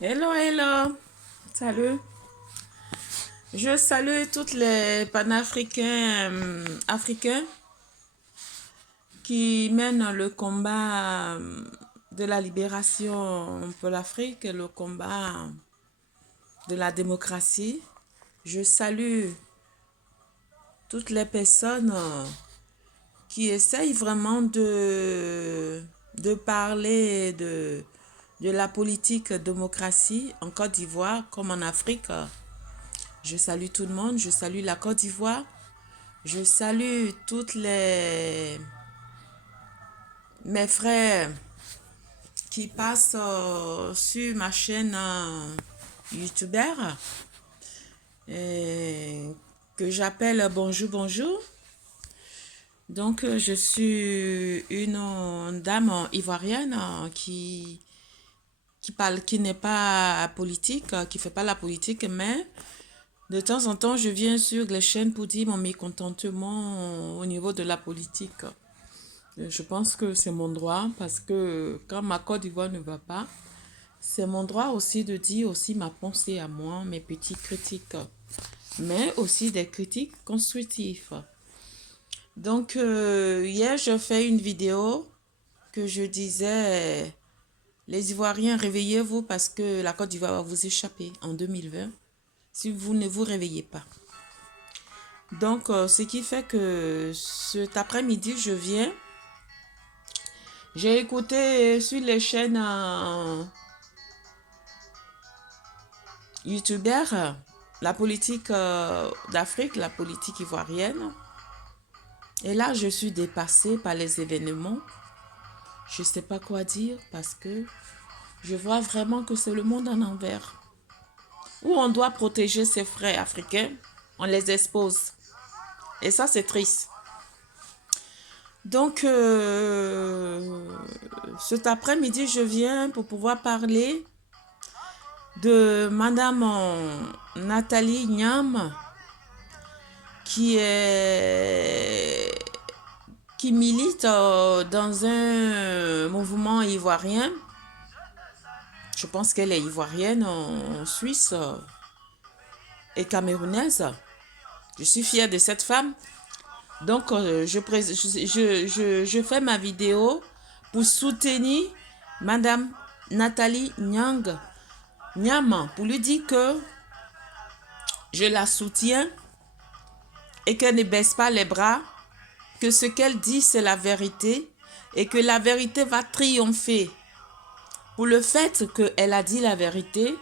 Hello, hello. Salut. Je salue toutes les panafricains africains qui mènent le combat de la libération pour l'Afrique, le combat de la démocratie. Je salue toutes les personnes qui essayent vraiment de parler de la politique démocratie en Côte d'Ivoire comme en Afrique. Je salue tout le monde, je salue la Côte d'Ivoire, je salue toutes les mes frères qui passent sur ma chaîne YouTubeur que j'appelle Bonjour Bonjour. Donc je suis une dame ivoirienne qui parle, qui n'est pas politique, qui fait pas la politique, mais de temps en temps, je viens sur les chaînes pour dire mon mécontentement au niveau de la politique. Je pense que c'est mon droit parce que quand ma Côte d'Ivoire ne va pas, c'est mon droit aussi de dire aussi ma pensée à moi, mes petites critiques, mais aussi des critiques constructives. Donc, hier, je fais une vidéo que je disais, les Ivoiriens, réveillez-vous parce que la Côte d'Ivoire va vous échapper en 2020 si vous ne vous réveillez pas. Donc, ce qui fait que cet après-midi, j'ai écouté sur les chaînes YouTubeurs la politique d'Afrique, la politique ivoirienne. Et là, je suis dépassée par les événements. Je ne sais pas quoi dire parce que je vois vraiment que c'est le monde en envers. Où on doit protéger ses frères africains, on les expose. Et ça, c'est triste. Donc, cet après-midi, je viens pour pouvoir parler de Madame Nathalie Niam, qui milite dans un mouvement ivoirien. Je pense qu'elle est ivoirienne en Suisse et camerounaise. Je suis fière de cette femme. Donc, je fais ma vidéo pour soutenir Madame Nathalie Niam, pour lui dire que je la soutiens et qu'elle ne baisse pas les bras, que ce qu'elle dit, c'est la vérité et que la vérité va triompher. Pour le fait qu'elle a dit la vérité,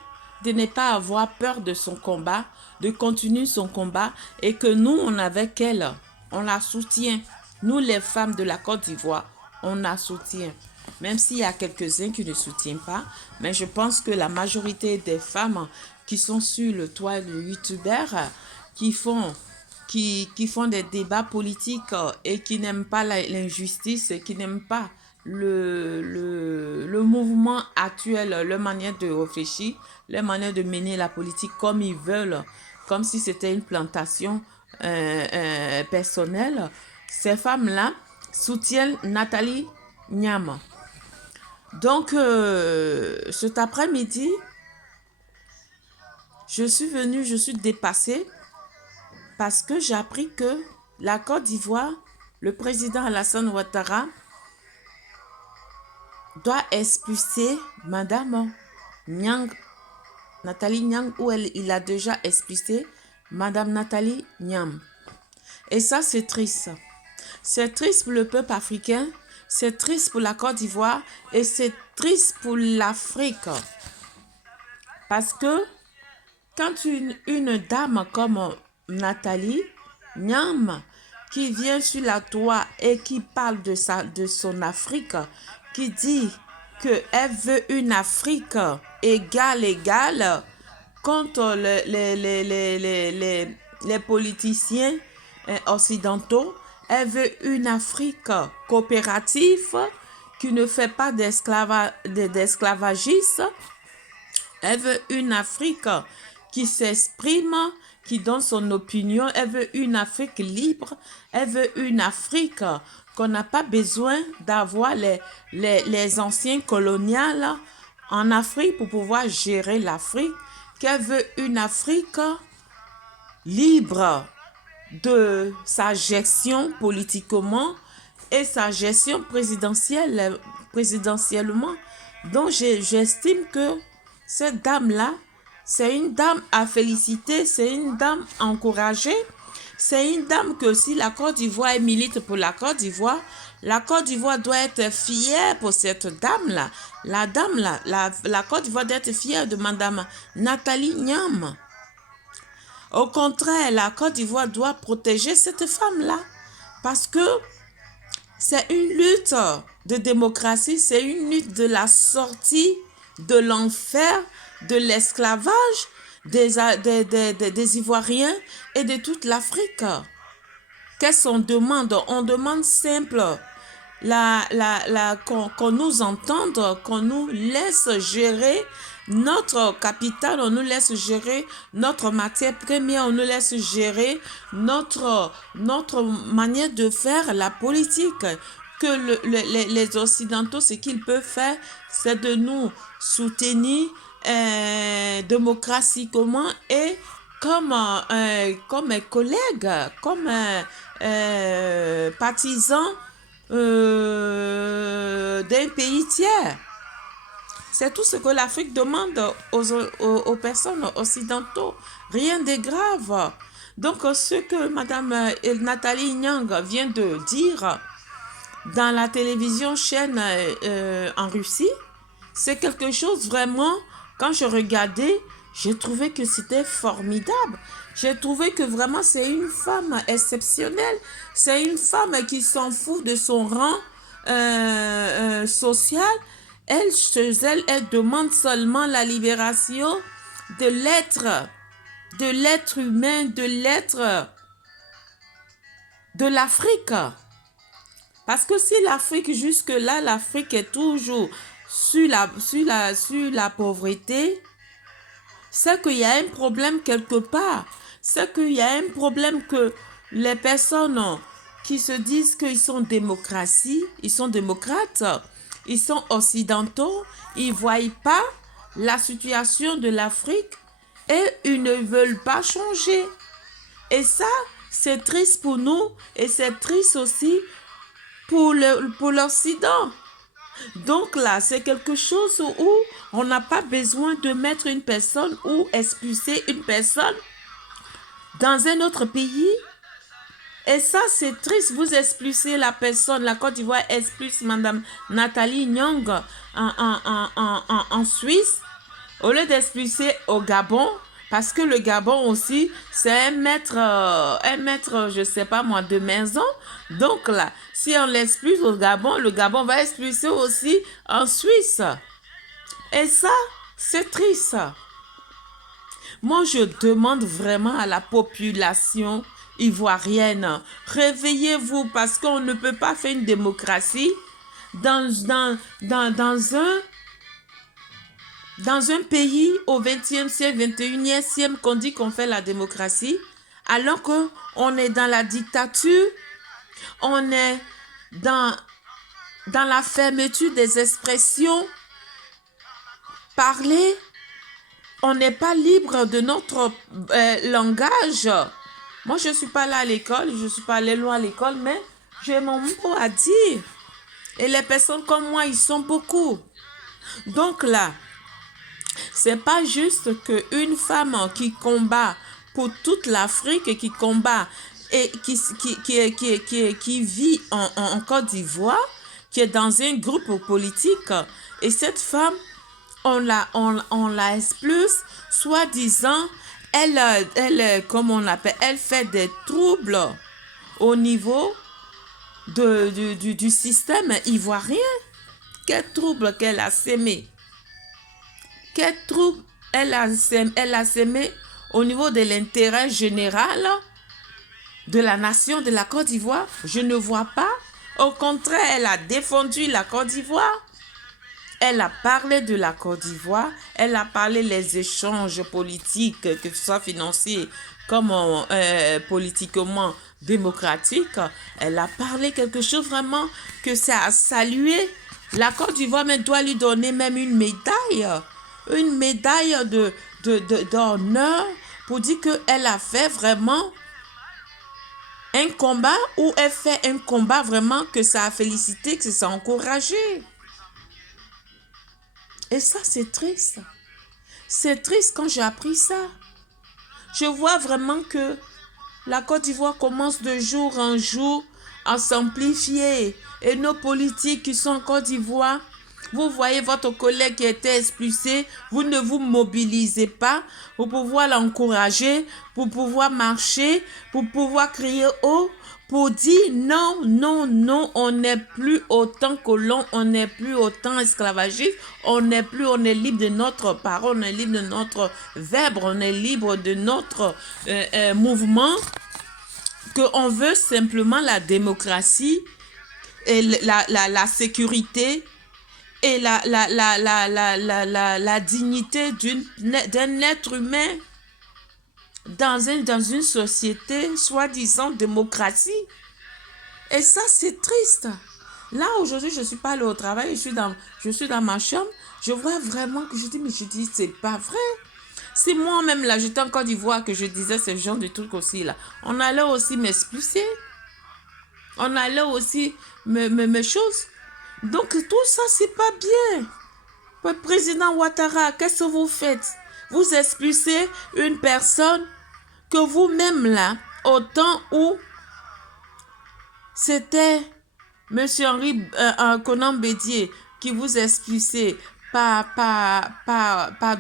de ne pas avoir peur de son combat, de continuer son combat et que nous, on est avec elle, on la soutient. Nous, les femmes de la Côte d'Ivoire, on la soutient. Même s'il y a quelques-uns qui ne soutiennent pas, mais je pense que la majorité des femmes qui sont sur le toit de youtubeurs, qui font des débats politiques et qui n'aiment pas l'injustice, qui n'aiment pas le mouvement actuel, leur manière de réfléchir, leur manière de mener la politique comme ils veulent, comme si c'était une plantation personnelle. Ces femmes-là soutiennent Nathalie Niam. Donc, cet après-midi, je suis dépassée parce que j'ai appris que la Côte d'Ivoire, le président Alassane Ouattara, doit expulser Madame Niang, Nathalie Niang, où il a déjà expulsé Madame Nathalie Niam. Et ça, c'est triste. C'est triste pour le peuple africain, c'est triste pour la Côte d'Ivoire et c'est triste pour l'Afrique. Parce que quand une dame comme Nathalie Niam, qui vient sur la toit et qui parle de son Afrique, qui dit qu'elle veut une Afrique égale contre les politiciens occidentaux. Elle veut une Afrique coopérative qui ne fait pas d'esclavagisme. Elle veut une Afrique qui s'exprime, qui donne son opinion. Elle veut une Afrique libre. Elle veut une Afrique qu'on n'a pas besoin d'avoir les anciens coloniales en Afrique pour pouvoir gérer l'Afrique, qu'elle veut une Afrique libre de sa gestion politiquement et sa gestion présidentiellement. Donc, j'estime que cette dame-là, c'est une dame à féliciter, c'est une dame à encourager. C'est une dame que si la Côte d'Ivoire milite pour la Côte d'Ivoire doit être fière pour cette dame-là. La dame-là, la Côte d'Ivoire doit être fière de Madame Nathalie Nyam. Au contraire, la Côte d'Ivoire doit protéger cette femme-là parce que c'est une lutte de démocratie, c'est une lutte de la sortie de l'enfer, de l'esclavage des Ivoiriens et de toute l'Afrique. Qu'est-ce qu'on demande? On demande simple qu'on nous entende, qu'on nous laisse gérer notre capital, on nous laisse gérer notre matière première, on nous laisse gérer notre manière de faire la politique. Que les Occidentaux, ce qu'ils peuvent faire, c'est de nous soutenir démocratiquement et comme collègues, comme partisans d'un pays tiers. C'est tout ce que l'Afrique demande aux personnes occidentaux. Rien de grave. Donc, ce que Mme Nathalie Nyang vient de dire dans la télévision chaîne en Russie, c'est quelque chose vraiment, quand je regardais, j'ai trouvé que c'était formidable. J'ai trouvé que vraiment c'est une femme exceptionnelle. C'est une femme qui s'en fout de son rang social. Elle, chez elle, elle demande seulement la libération de l'être humain, de l'être de l'Afrique. Parce que si l'Afrique, jusque-là, l'Afrique est toujours sur la pauvreté, c'est qu'il y a un problème quelque part. C'est qu'il y a un problème que les personnes qui se disent qu'ils sont ils sont démocrates, ils sont occidentaux, ils ne voient pas la situation de l'Afrique et ils ne veulent pas changer. Et ça, c'est triste pour nous et c'est triste aussi pour l'Occident. Donc là, c'est quelque chose où on n'a pas besoin de mettre une personne ou expulser une personne dans un autre pays. Et ça, c'est triste. Vous expulsez la personne. La Côte d'Ivoire expulse Mme Nathalie Nyang en Suisse au lieu d'expulser au Gabon. Parce que le Gabon aussi, c'est un maître, je ne sais pas moi, de maison. Donc là, si on l'expulse au Gabon, le Gabon va expulser aussi en Suisse. Et ça, c'est triste. Moi, je demande vraiment à la population ivoirienne, réveillez-vous parce qu'on ne peut pas faire une démocratie dans un pays au 20e siècle, 21e siècle qu'on dit qu'on fait la démocratie, alors qu'on est dans la dictature, on est dans la fermeture des expressions, parler, on n'est pas libre de notre langage. Moi, je ne suis pas là à l'école, je ne suis pas allée loin à l'école, mais j'ai mon mot à dire. Et les personnes comme moi, ils sont beaucoup. Donc là, c'est pas juste qu'une femme qui combat pour toute l'Afrique et qui combat et qui vit en Côte d'Ivoire, qui est dans un groupe politique. Et cette femme, on la expulse, soi-disant, comme on l'appelle, elle fait des troubles au niveau du système ivoirien. Quel trouble qu'elle a sémé? Quel trouble elle a sémé au niveau de l'intérêt général de la nation de la Côte d'Ivoire? Je ne vois pas. Au contraire, elle a défendu la Côte d'Ivoire. Elle a parlé de la Côte d'Ivoire. Elle a parlé des échanges politiques, que ce soit financiers comme politiquement démocratique. Elle a parlé quelque chose vraiment que c'est à saluer. La Côte d'Ivoire même doit lui donner même une médaille d'honneur pour dire qu'elle a fait vraiment un combat ou elle fait un combat vraiment que ça a félicité, que ça a encouragé. Et ça, c'est triste. C'est triste quand j'ai appris ça. Je vois vraiment que la Côte d'Ivoire commence de jour en jour à s'amplifier. Et nos politiques qui sont en Côte d'Ivoire, vous voyez votre collègue qui était expulsé, vous ne vous mobilisez pas pour pouvoir l'encourager, pour pouvoir marcher, pour pouvoir crier haut, pour dire non, non, non, on n'est plus autant colons, on n'est plus autant esclavagistes, on est libre de notre parole, on est libre de notre verbe, on est libre de notre mouvement, qu'on veut simplement la démocratie et la sécurité et la dignité d'un être humain dans une société soi-disant démocratie. Et ça, c'est triste. Là, aujourd'hui, je ne suis pas allée au travail, je suis dans ma chambre, je vois vraiment que je dis, c'est pas vrai. Si moi-même, là, j'étais en Côte d'Ivoire, que je disais ce genre de trucs aussi, là, on allait aussi m'expulser. On allait aussi me choses. Donc, tout ça, c'est pas bien. Le président Ouattara, qu'est-ce que vous faites? Vous expulsez une personne que vous-même, là, au temps où c'était M. Henri Konan Bédié qui vous expulsait par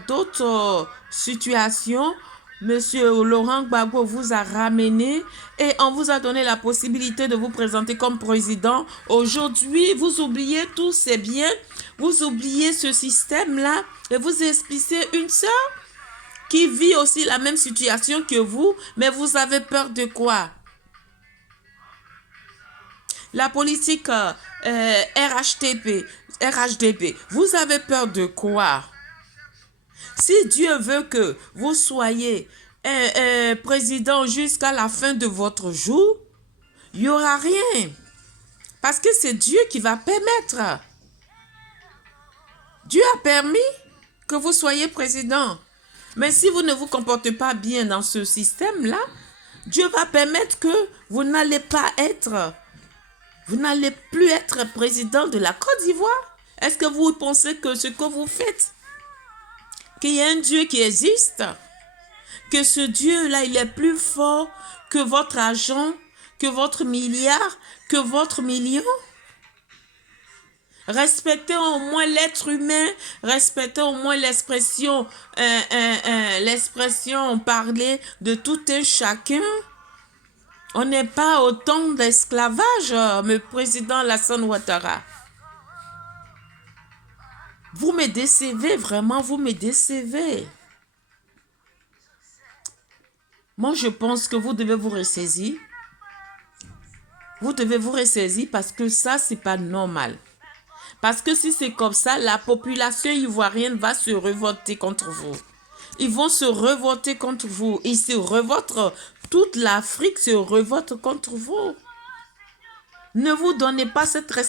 d'autres situations, M. Laurent Gbagbo vous a ramené et on vous a donné la possibilité de vous présenter comme président. Aujourd'hui, vous oubliez tous ces biens, vous oubliez ce système-là et vous expulsez une sœur qui vit aussi la même situation que vous, mais vous avez peur de quoi? La politique RHDP, vous avez peur de quoi? Si Dieu veut que vous soyez président jusqu'à la fin de votre jour, il n'y aura rien. Parce que c'est Dieu qui va permettre. Dieu a permis que vous soyez président. Mais si vous ne vous comportez pas bien dans ce système-là, Dieu va permettre que vous n'allez pas être... Vous n'allez plus être président de la Côte d'Ivoire. Est-ce que vous pensez que ce que vous faites, qu'il y a un Dieu qui existe, que ce Dieu-là, il est plus fort que votre argent, que votre milliard, que votre million? Respectez au moins l'être humain, respectez au moins l'expression parlée de tout un chacun. On n'est pas au temps d'esclavage, le président Alassane Ouattara. Vous me décevez, vraiment, vous me décevez. Moi, je pense que vous devez vous ressaisir. Vous devez vous ressaisir parce que ça, c'est pas normal. Parce que si c'est comme ça, la population ivoirienne va se révolter contre vous. Ils vont se révolter contre vous. Ils se révoltent. Toute l'Afrique se révolte contre vous. Ne vous donnez pas cette responsabilité.